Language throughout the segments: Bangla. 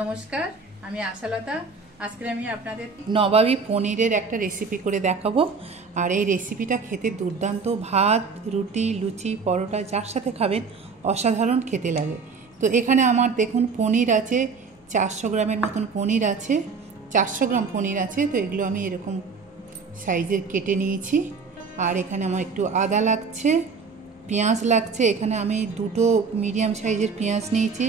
নমস্কার, আমি আশালতা। আজকে আমি আপনাদের নবাবী পনিরের একটা রেসিপি করে দেখাবো। আর এই রেসিপিটা খেতে দুর্দান্ত, ভাত, রুটি, লুচি, পরোটা যার সাথে খাবেন অসাধারণ খেতে লাগে। তো এখানে আমার দেখুন পনির আছে, 400 গ্রামের মতন পনির আছে, 400 গ্রাম পনির আছে। তো এগুলো আমি এরকম সাইজের কেটে নিয়েছি। আর এখানে আমার একটু আদা লাগছে, পেঁয়াজ লাগছে। এখানে আমি দুটো মিডিয়াম সাইজের পেঁয়াজ নিয়েছি,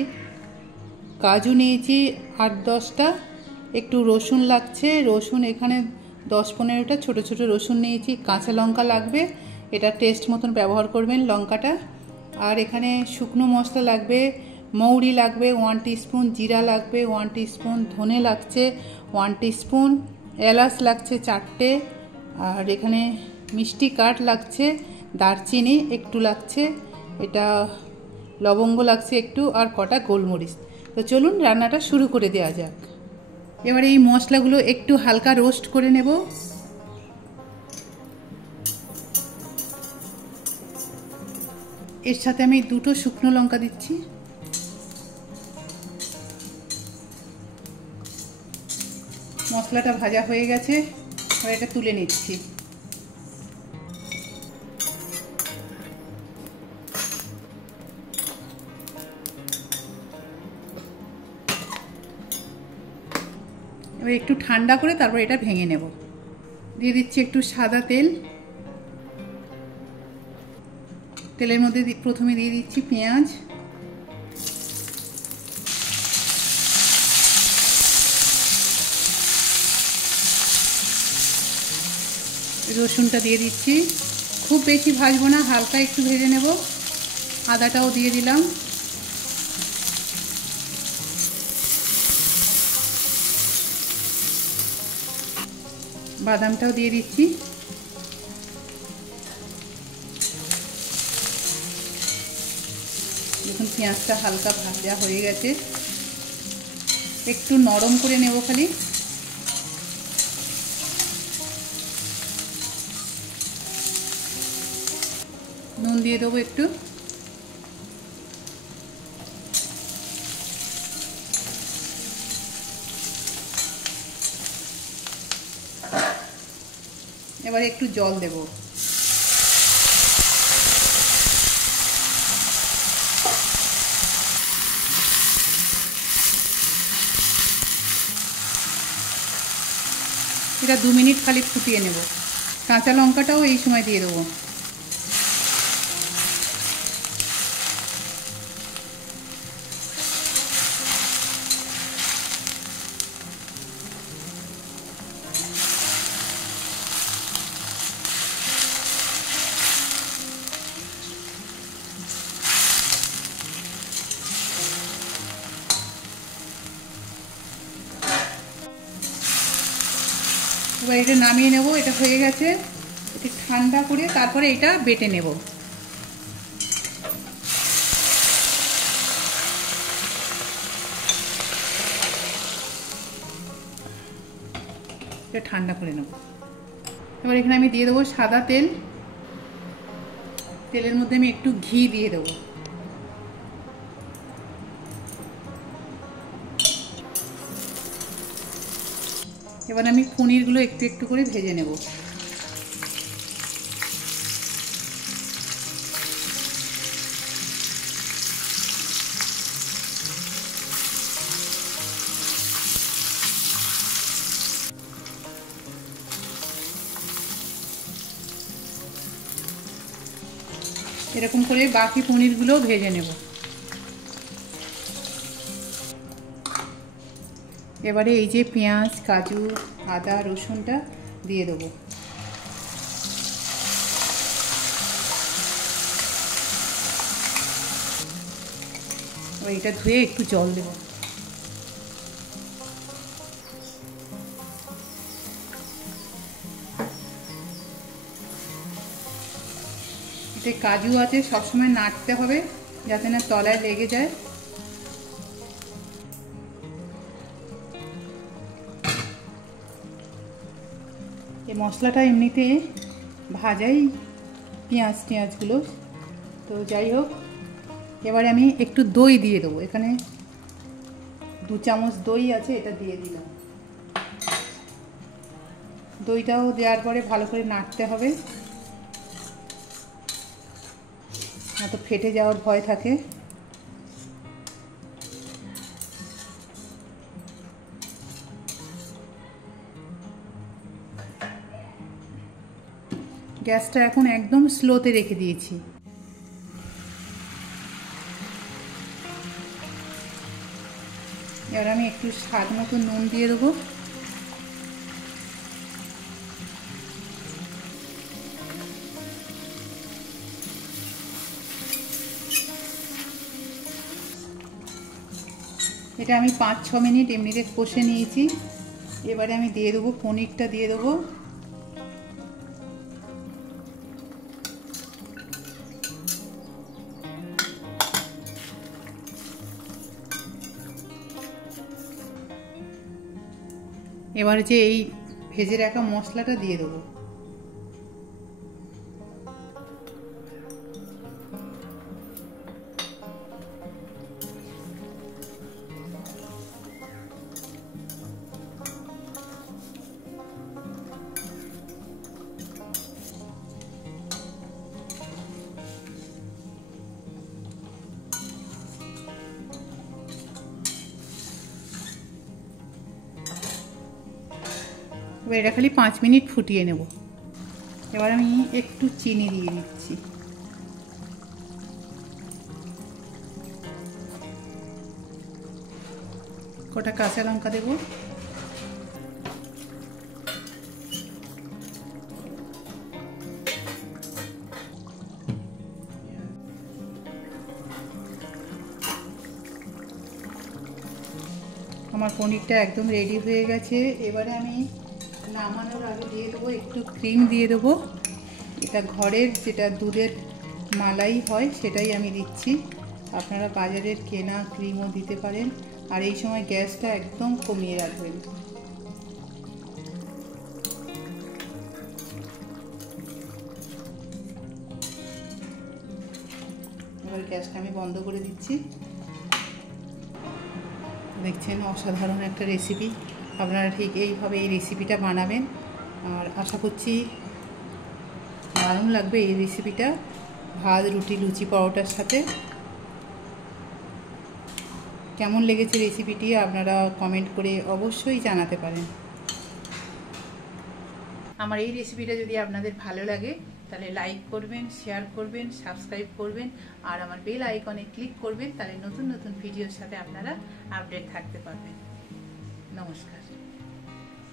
কাজু নিয়েছি 8-10টা, একটু রসুন লাগছে, রসুন এখানে 10-15টা ছোটো ছোটো রসুন নিয়েছি। কাঁচা লঙ্কা লাগবে, এটা টেস্ট মতন ব্যবহার করবেন লঙ্কাটা। আর এখানে শুকনো মশলা লাগবে, মৌরি লাগবে 1 টিস্পুন, জিরা লাগবে 1 টিস্পুন, ধনে লাগছে 1 টিস্পুন, এলাচ লাগছে 4টে, আর এখানে মিষ্টি কাঠ লাগছে, দারচিনি একটু লাগছে, এটা লবঙ্গ লাগছে একটু, আর কটা গোলমরিচ। তো চলুন রান্নাটা শুরু করে দেওয়া যাক। এবারে এই মশলাগুলো একটু হালকা রোস্ট করে নেব। এর সাথে আমি 2টো শুকনো লঙ্কা দিচ্ছি। মশলাটা ভাজা হয়ে গেছে, এবার এটা তুলে নিচ্ছি। এবার একটু ঠান্ডা করে তারপর এটা ভেঙে নেব। দিয়ে দিচ্ছি একটু সাদা তেল। তেলের মধ্যে প্রথমে দিয়ে দিচ্ছি পেঁয়াজ, রসুনটা দিয়ে দিচ্ছি। খুব বেশি ভাজবো না, হালকা একটু ভেজে নেব। আদাটাও দিয়ে দিলাম। বাদামটাও দিয়ে দিচ্ছি। দেখুন পেঁয়াজটা হালকা ভাজা হয়ে গেছে, একটু নরম করে নেব খালি। নুন দিয়ে দেবো একটু। এবারে একটু জল দেব। এটা 2 মিনিট খালি ফুটিয়ে নেব। কাঁচা লঙ্কাটাও এই সময় দিয়ে দেবো। এবার এটা নামিয়ে নেব। এটা হয়ে গেছে, এটা ঠান্ডা করে তারপরে এটা বেটে নেব। এটা ঠান্ডা করে নেব। এবার এখানে আমি দিয়ে দেবো সাদা তেল। তেলের মধ্যে আমি একটু ঘি দিয়ে দেবো। এবার আমি পনিরগুলো একটু একটু করে ভেজে নেব। এরকম করে বাকি পনিরগুলো ভেজে নেব। এবারে এই যে পেঁয়াজ, কাজু, আদা, রসুনটা দিয়ে দেবো। এবার এটা ধুয়ে একটু জল দেব। এতে কাজু আছে, সবসময় নাড়তে হবে যাতে না তলায় লেগে যায়। এই মশলাটা এমনিতে ভাজাই পেঁয়াজগুলো। তো যাই হোক, এবারে আমি একটু দই দিয়ে দেবো। এখানে 2 চামচ দই আছে, এটা দিয়ে দিলাম। দইটাও দেওয়ার পরে ভালো করে নাড়তে হবে, না তো ফেটে যাওয়ার ভয় থাকে। গ্যাসটা এখন একদম স্লোতে রেখে দিয়েছি। এবার আমি একটু স্বাদ মতো নুন দিয়ে দেবো। এটা আমি 5-6 মিনিট এমনিতে কষে নিয়েছি। এবারে আমি দিয়ে দেবো পনিরটা, দিয়ে দেবো। এবার যে এই ভেজে রাখা মশলাটা দিয়ে দেবো। এবার এটা খালি 5 মিনিট ফুটিয়ে নেব। এবার আমি একটু চিনি দিয়ে দিচ্ছি। কটা কাঁচা লঙ্কা দেব। আমার পনিরটা একদম রেডি হয়ে গেছে। এবারে আমি নামানোর আগে দিয়ে দেবো একটু ক্রিম দিয়ে দেবো। এটা ঘরের যেটা দুধের মালাই হয় সেটাই আমি দিচ্ছি। আপনারা বাজারের কেনা ক্রিমও দিতে পারেন। আর এই সময় গ্যাসটা একদম কমিয়ে রাখবেন। এবার গ্যাসটা আমি বন্ধ করে দিচ্ছি। দেখছেন অসাধারণ একটা রেসিপি। আপনারা ঠিক এইভাবে এই রেসিপিটা বানাবেন, আর আশা করছি দারুণ লাগবে এই রেসিপিটা ভাত, রুটি, লুচি, পরোটার সাথে। কেমন লেগেছে রেসিপিটি আপনারা কমেন্ট করে অবশ্যই জানাতে পারেন। আমার এই রেসিপিটা যদি আপনাদের ভালো লাগে তাহলে লাইক করবেন, শেয়ার করবেন, সাবস্ক্রাইব করবেন, আর আমার বেল আইকনে ক্লিক করবেন। তাহলে নতুন নতুন ভিডিওর সাথে আপনারা আপডেট থাকতে পারবেন। নমস্কার।